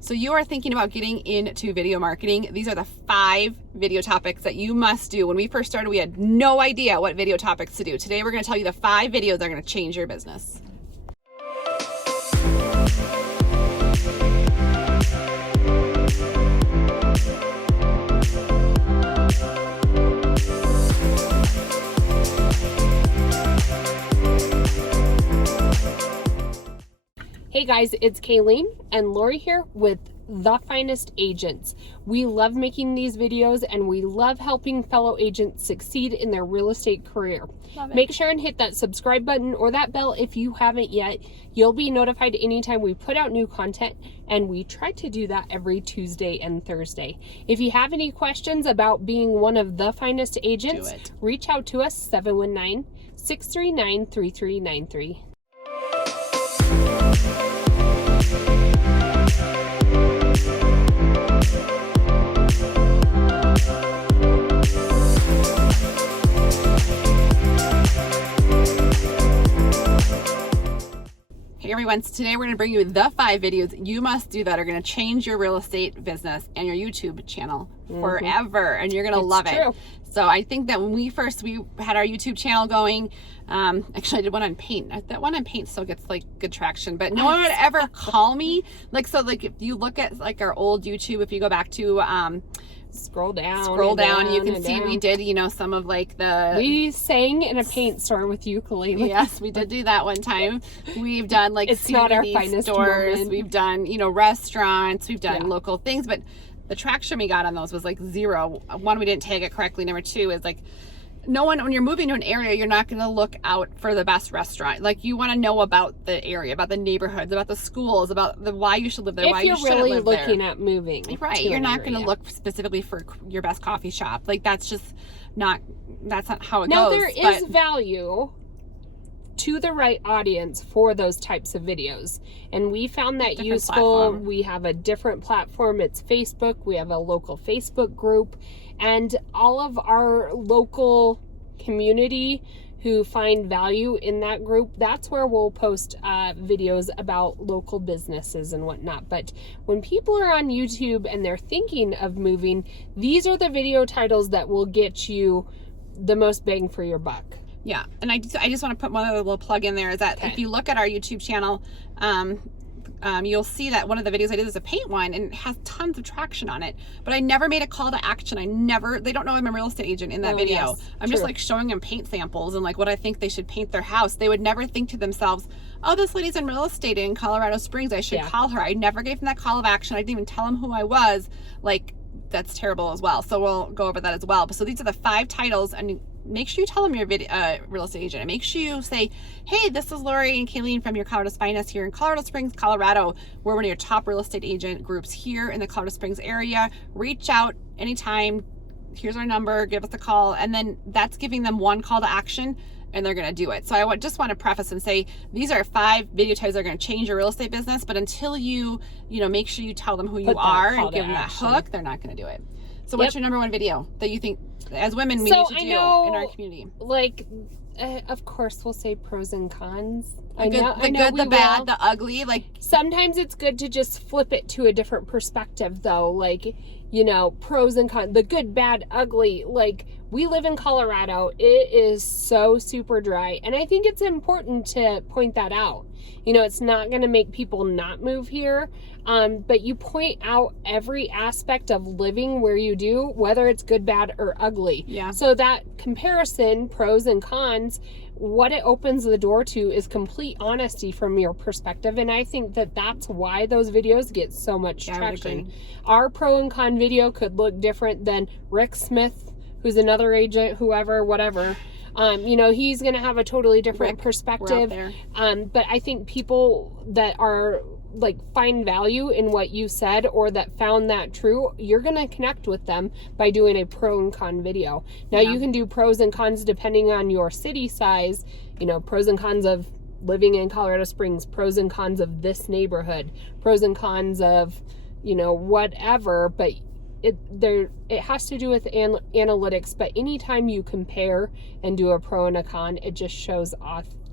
So you are thinking about getting into video marketing. These are the 5 video topics that you must do. When we first started, we had no idea what video topics to do. Today, we're going to tell you the 5 videos that are going to change your business. Hey guys, it's Kalene and Laurie here with The Finest Agents. We love making these videos and we love helping fellow agents succeed in their real estate career. Make sure and hit that subscribe button or that bell if you haven't yet. You'll be notified anytime we put out new content, and we try to do that every Tuesday and Thursday. If you have any questions about being one of The Finest Agents, reach out to us 719-639-3393. Hey everyone, so today we're going to bring you the 5 videos you must do that are going to change your real estate business and your YouTube channel forever, and you're going to love it. So I think that when we had our YouTube channel going, actually I did one on paint. That one on paint still gets like good traction, but no one would ever call me. Like if you look at like our old YouTube, if you go back to scroll down, you can see we did, some of like we sang in a paint store with ukulele. Yes, we did do that one time. We've done like it's not our finest stores moment. We've done restaurants, we've done local things, but the traction we got on those was like 0. One, we didn't tag it correctly. Number 2 is like, no one, when you're moving to an area, you're not going to look out for the best restaurant. Like, you want to know about the area, about the neighborhoods, about the schools, about why you should live there, why you shouldn't live there. If you're really looking at moving. Right. You're not going to look specifically for your best coffee shop. Like, that's not how it goes. Now, there is value to the right audience for those types of videos, and we found that useful. Platform. We have a different platform. It's Facebook. We have a local Facebook group, and all of our local community who find value in that group, that's where we'll post videos about local businesses and whatnot. But when people are on YouTube and they're thinking of moving, these are the video titles that will get you the most bang for your buck. Yeah, and I just want to put one other little plug in there, is that if you look at our YouTube channel, you'll see that one of the videos I did is a paint one, and it has tons of traction on it. But I never made a call to action. They don't know I'm a real estate agent in that video. Yes, I'm just like showing them paint samples and like what I think they should paint their house. They would never think to themselves, oh, this lady's in real estate in Colorado Springs, I should call her. I never gave them that call of action. I didn't even tell them who I was. Like, that's terrible as well. So we'll go over that as well. So these are the 5 titles, and make sure you tell them you're a real estate agent, and make sure you say, hey, this is Laurie and Kalene from your Colorado's Finest here in Colorado Springs, Colorado. We're one of your top real estate agent groups here in the Colorado Springs area. Reach out anytime. Here's our number. Give us a call. And then that's giving them one call to action, and they're going to do it. So I just want to preface and say, these are 5 video titles that are going to change your real estate business, but until you make sure you tell them who you are and give them that hook, they're not going to do it. So what's your number 1 video that you think, as women, we need to do in our community? Like, of course, we'll say pros and cons. The good, the bad, the ugly. Like, sometimes it's good to just flip it to a different perspective, though. Like, pros and cons, the good, bad, ugly. Like, we live in Colorado. It is so super dry, and I think it's important to point that out. It's not going to make people not move here, but you point out every aspect of living where you do, whether it's good, bad, or ugly. Yeah. So that comparison, pros and cons, what it opens the door to is complete honesty from your perspective, and I think that that's why those videos get so much traction. Our pro and con video could look different than Rick Smith, who's another agent, whoever, whatever. He's going to have a totally different perspective. But I think people that are like find value in what you said, or that found that true, you're going to connect with them by doing a pro and con video. Now you can do pros and cons depending on your city size, pros and cons of living in Colorado Springs, pros and cons of this neighborhood, pros and cons of, whatever, but it has to do with analytics. But anytime you compare and do a pro and a con, it just shows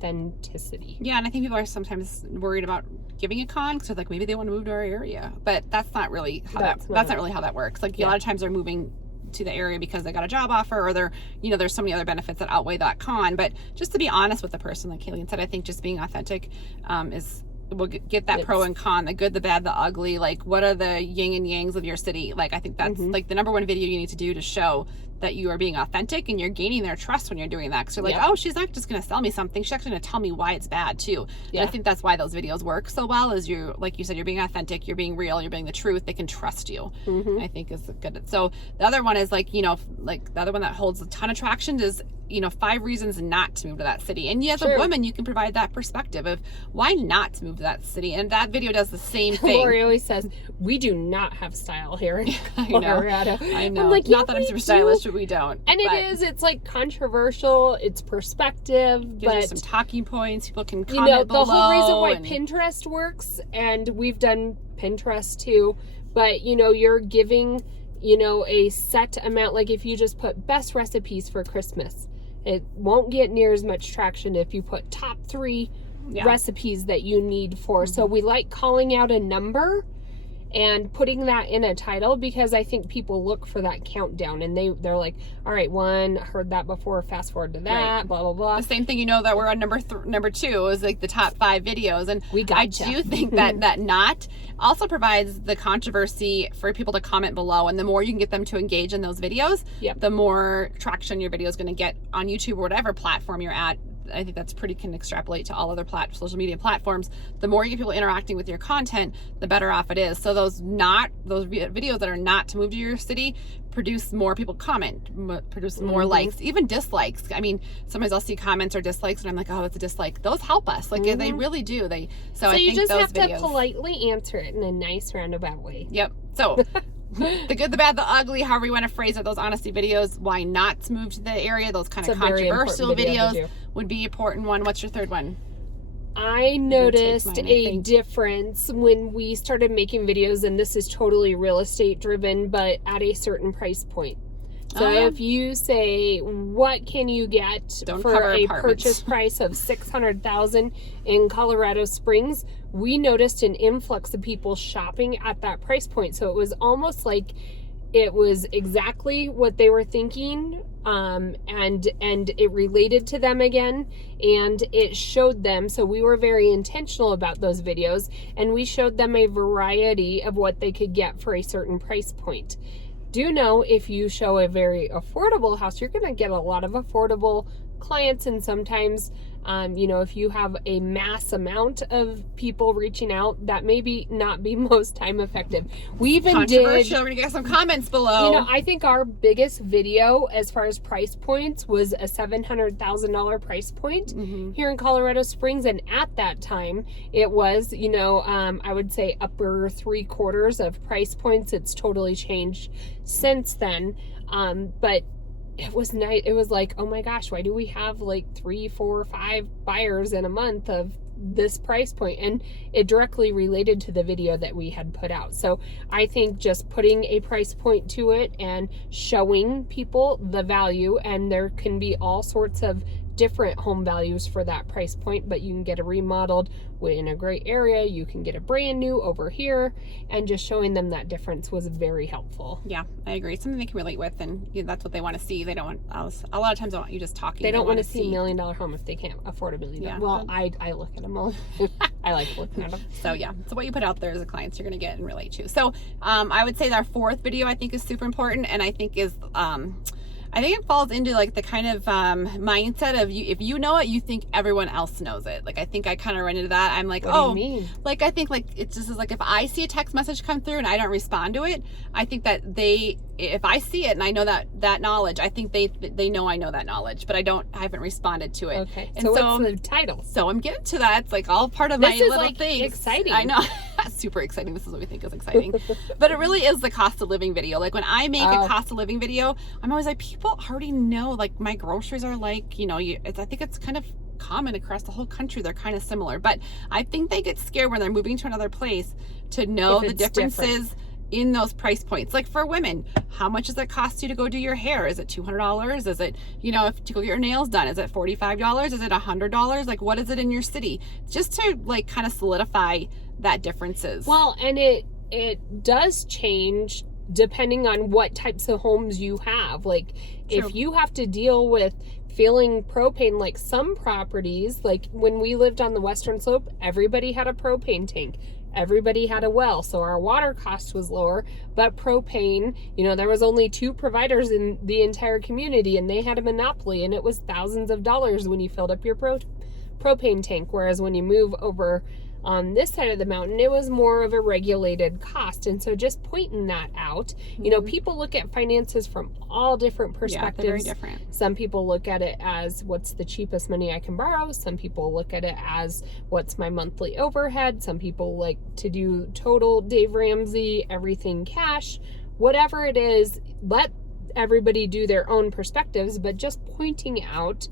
authenticity. Yeah, and I think people are sometimes worried about giving a con because like maybe they want to move to our area, but that's not really how that's not really how that works. Like a lot of times they're moving to the area because they got a job offer, or they're, you know, there's so many other benefits that outweigh that con. But just to be honest with the person, like Kalene said, I think just being authentic will get that pro and con, the good, the bad, the ugly. Like, what are the yin and yangs of your city? Like, I think that's like the number one video you need to do to show that you are being authentic, and you're gaining their trust when you're doing that. Because you're like, oh, she's not just going to sell me something. She's actually going to tell me why it's bad too. Yeah. And I think that's why those videos work so well, is you, like you said, you're being authentic, you're being real, you're being the truth. They can trust you. I think is good. So the other one is like, you know, like the other one that holds a ton of traction is, you know, 5 reasons not to move to that city. And you as a woman, you can provide that perspective of why not to move to that city. And that video does the same thing. Laurie always says, we do not have style here in Colorado. I know. I'm like, not that I'm super stylish, but we don't. And it's like controversial, it's perspective, but some talking points, people can comment below. The whole reason why Pinterest works, and we've done Pinterest too, but you know, you're giving, you know, a set amount. Like if you just put best recipes for Christmas, it won't get near as much traction if you put top 3 recipes that you need for. So we like calling out a number and putting that in a title, because I think people look for that countdown, and they're like, all right, 1, heard that before, fast forward to that, blah blah blah. The same thing, you know, that we're on number 2 is like the top 5 videos, and I do think that not also provides the controversy for people to comment below, and the more you can get them to engage in those videos, the more traction your video is going to get on YouTube or whatever platform you're at. I think that's can extrapolate to all other social media platforms. The more you get people interacting with your content, the better off it is. So those videos that are not to move to your city produce more people comment, produce more likes, even dislikes. I mean, sometimes I'll see comments or dislikes, and I'm like, oh, it's a dislike. Those help us. Like they really do. So I you think just those have videos, to politely answer it in a nice roundabout way. Yep. So. The good, the bad, the ugly, however you want to phrase it, those honesty videos, why not to move to the area, those kind of controversial videos would be an important one. What's your third one? I noticed a difference when we started making videos, and this is totally real estate driven, but at a certain price point. So if you say, what can you get for a purchase price of $600,000 in Colorado Springs, we noticed an influx of people shopping at that price point. So it was almost like it was exactly what they were thinking, and it related to them again, and it showed them. So we were very intentional about those videos, and we showed them a variety of what they could get for a certain price point. Do know if you show a very affordable house, you're going to get a lot of affordable clients, and sometimes you know, if you have a mass amount of people reaching out, that maybe not be most time effective. We even controversial. We're gonna get some comments below. You know, I think our biggest video as far as price points was a $700,000 price point here in Colorado Springs, and at that time it was, you know, I would say upper 3/4 of price points. It's totally changed since then, but it was nice. It was like, oh my gosh, why do we have like 3, 4, 5 buyers in a month of this price point? And it directly related to the video that we had put out. So I think just putting a price point to it and showing people the value, and there can be all sorts of different home values for that price point, but you can get a remodeled in a great area, you can get a brand new over here, and just showing them that difference was very helpful. Yeah, I agree. Something they can relate with, and that's what they want to see. They don't want a lot of times they don't want you just talking. They don't want to see $1 million home if they can't afford $1 million. Well, I look at them all. I like looking at them. So yeah, so what you put out there as a clients you're going to get and relate to. So I would say our 4th video I think is super important, and I think is I think it falls into like the kind of mindset of if you know it, you think everyone else knows it. Like I think I kind of run into that. I'm like, what do you mean? Like I think like it's just like if I see a text message come through and I don't respond to it, I think that if I see it and I know that knowledge, I think they know I know that knowledge, but I haven't responded to it. Okay. And so what's the title? So I'm getting to that. It's like all part of my little thing. Exciting. I know. Super exciting. This is what we think is exciting. But it really is the cost of living video. Like when I make a cost of living video, I'm always like, people already know, like my groceries are like, you know, I think it's kind of common across the whole country. They're kind of similar, but I think they get scared when they're moving to another place to know the differences in those price points. Like for women, how much does it cost you to go do your hair? Is it $200? Is it, you know, if to go get your nails done, is it $45? Is it $100? Like what is it in your city? Just to like kind of solidify that differences. Well, and it does change depending on what types of homes you have. Like True. If you have to deal with filling propane, like some properties, like when we lived on the western slope, everybody had a propane tank. Everybody had a well, so our water cost was lower, but propane, you know, there was only 2 providers in the entire community and they had a monopoly, and it was thousands of dollars when you filled up your propane tank. Whereas when you move over on this side of the mountain, it was more of a regulated cost. And so just pointing that out, you know, people look at finances from all different perspectives. Yeah, they're very different. Some people look at it as what's the cheapest money I can borrow. Some people look at it as what's my monthly overhead. Some people like to do total Dave Ramsey, everything cash. Whatever it is, let everybody do their own perspectives, but just pointing out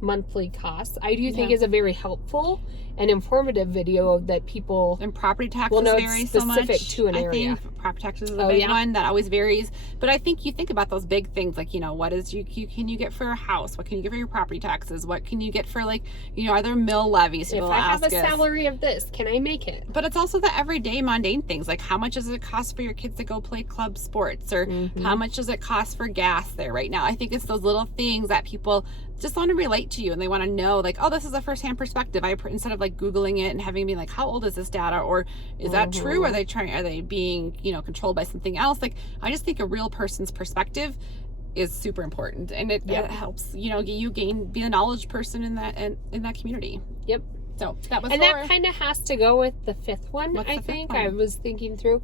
monthly costs, I do think is a very helpful and informative video that people, and property taxes will know vary it's so specific much. to an area. I think property taxes is a big one that always varies. But I think you think about those big things, like, you know, what is you can you get for a house? What can you get for your property taxes? What can you get for, like, you know, are there mill levies? If I have a salary of this, can I make it? But it's also the everyday mundane things, like how much does it cost for your kids to go play club sports, or how much does it cost for gas there right now? I think it's those little things that people just want to relate to you, and they want to know, like, oh, this is a first-hand perspective. Instead of like Googling it and having me like, how old is this data, or is that true? Are they being, you know, controlled by something else? Like, I just think a real person's perspective is super important, and it helps, you know, you be a knowledge person in that community. Yep. So that was, and that kind of has to go with the 5th one. What's I the 5th think one? I was thinking through.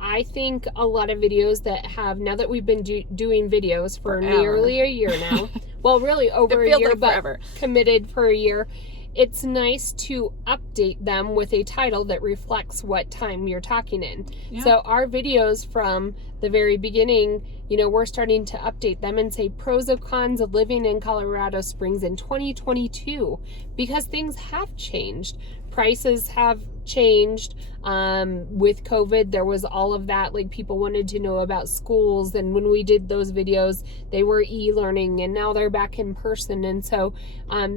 I think a lot of videos that have, now that we've been doing videos for nearly a year now, well, really over a year, like but forever. Committed for a year, it's nice to update them with a title that reflects what time you're talking in. Yeah. So our videos from the very beginning, you know, we're starting to update them and say pros and cons of living in Colorado Springs in 2022, because things have changed. Prices have changed. With COVID, there was all of that, like people wanted to know about schools, and when we did those videos, they were e-learning, and now they're back in person. And so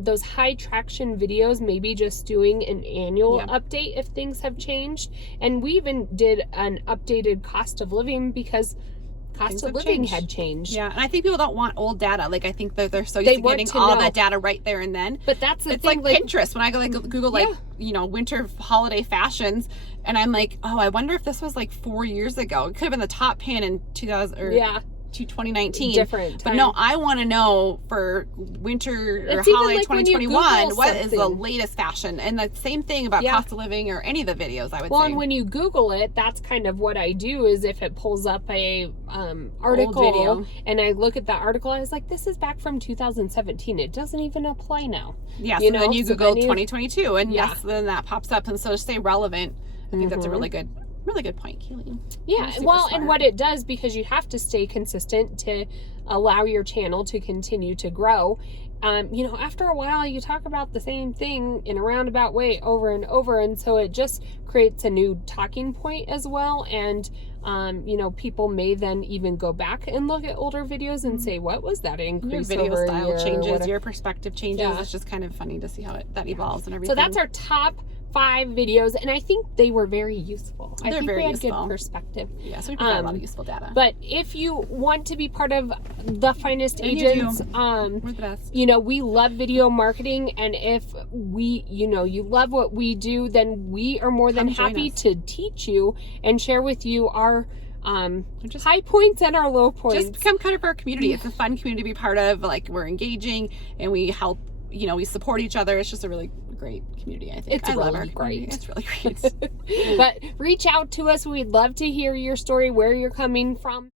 those high traction videos, maybe just doing an annual update if things have changed. And we even did an updated cost of living because cost of living had changed. Yeah, and I think people don't want old data. Like, I think that they're so used to getting all that data right there and then. But that's the it's thing. It's like Pinterest. When I go, like, Google, like, you know, winter holiday fashions, and I'm like, oh, I wonder if this was like 4 years ago. It could have been the top pin in 2019. Different time. But no, I want to know for winter or holiday 2021, what is the latest fashion? And the same thing about cost of living or any of the videos, I would say. Well, and when you Google it, that's kind of what I do, is if it pulls up a article and I look at that article, I was like, this is back from 2017. It doesn't even apply now. Yeah, so then you Google 2022 and then that pops up. And so to stay relevant, I think that's a really good point, Kalene. Yeah, well, and what it does, because you have to stay consistent to allow your channel to continue to grow. You know, after a while, you talk about the same thing in a roundabout way over and over, and so it just creates a new talking point as well. And you know, people may then even go back and look at older videos and say, what was that increase? Your video over style a year, changes, your perspective changes. It's just kind of funny to see how that evolves and everything. So that's our top 5 videos, and I think they were very useful. I think we had good perspective. Yeah, so we provided a lot of useful data. But if you want to be part of the finest agents, we're the best. You know, we love video marketing, and if you love what we do, then we are more than happy to teach you and share with you our high points and our low points. Just become kind of our community. It's a fun community to be part of. Like, we're engaging and we help, you know, we support each other. It's just a really great community, I think. I love our community. It's really great. But reach out to us. We'd love to hear your story, where you're coming from.